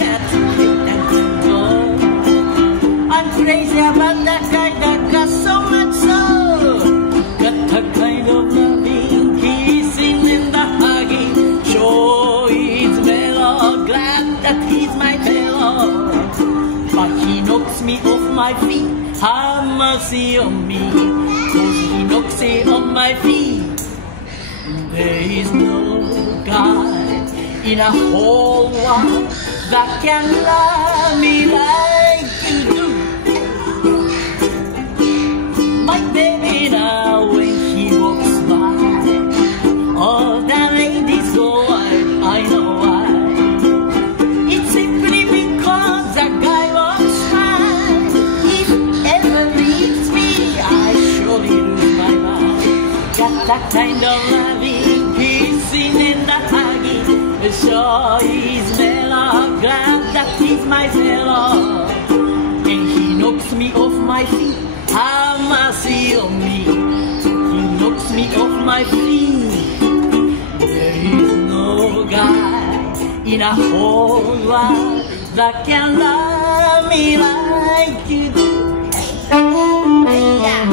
got to quit and go. I'm crazy about that guy that got so much soul. Got the kind of loving, kissing and the hugging. Sure is mellow, glad that he's my fellow. But he knocks me off my feet, have mercy on me. 'Cause he knocks it on my feet. There is no God in a whole world that can love me like you do. My baby now when he walks by, all the ladies go wild, I know why. It's simply because that guy won't smile. If ever leaves me, I surely lose my mind. Got that kind of loving, kissing and the hugging. Sure is mellow, glad that he's my fellow. And he knocks me off my feet, have mercy on me. He knocks me off my feet. There is no guy in a whole world that can love me like you do. Yeah.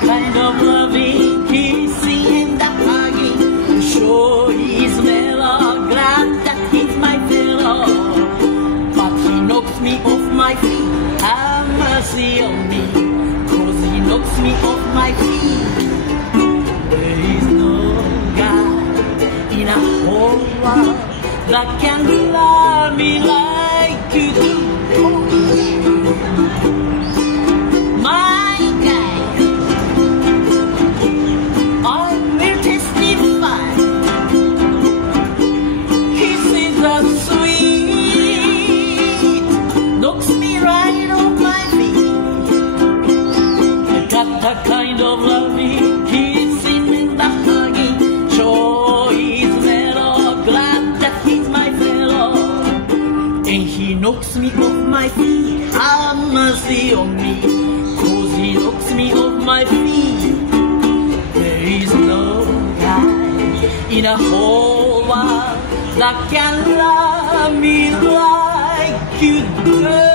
Kind of loving, kissing and the hugging. Sure he's mellow, glad that he's my fellow. But he knocks me off my feet, have mercy on me. 'Cause he knocks me off my feet. There is no guy in a whole world that can love me like you do. The kind of loving, kissing and the hugging. Sure is mellow, glad that he's my fellow. And he knocks me off my feet, have mercy on me. 'Cause he knocks me off my feet. There is no guy in a whole world that can love me like you do.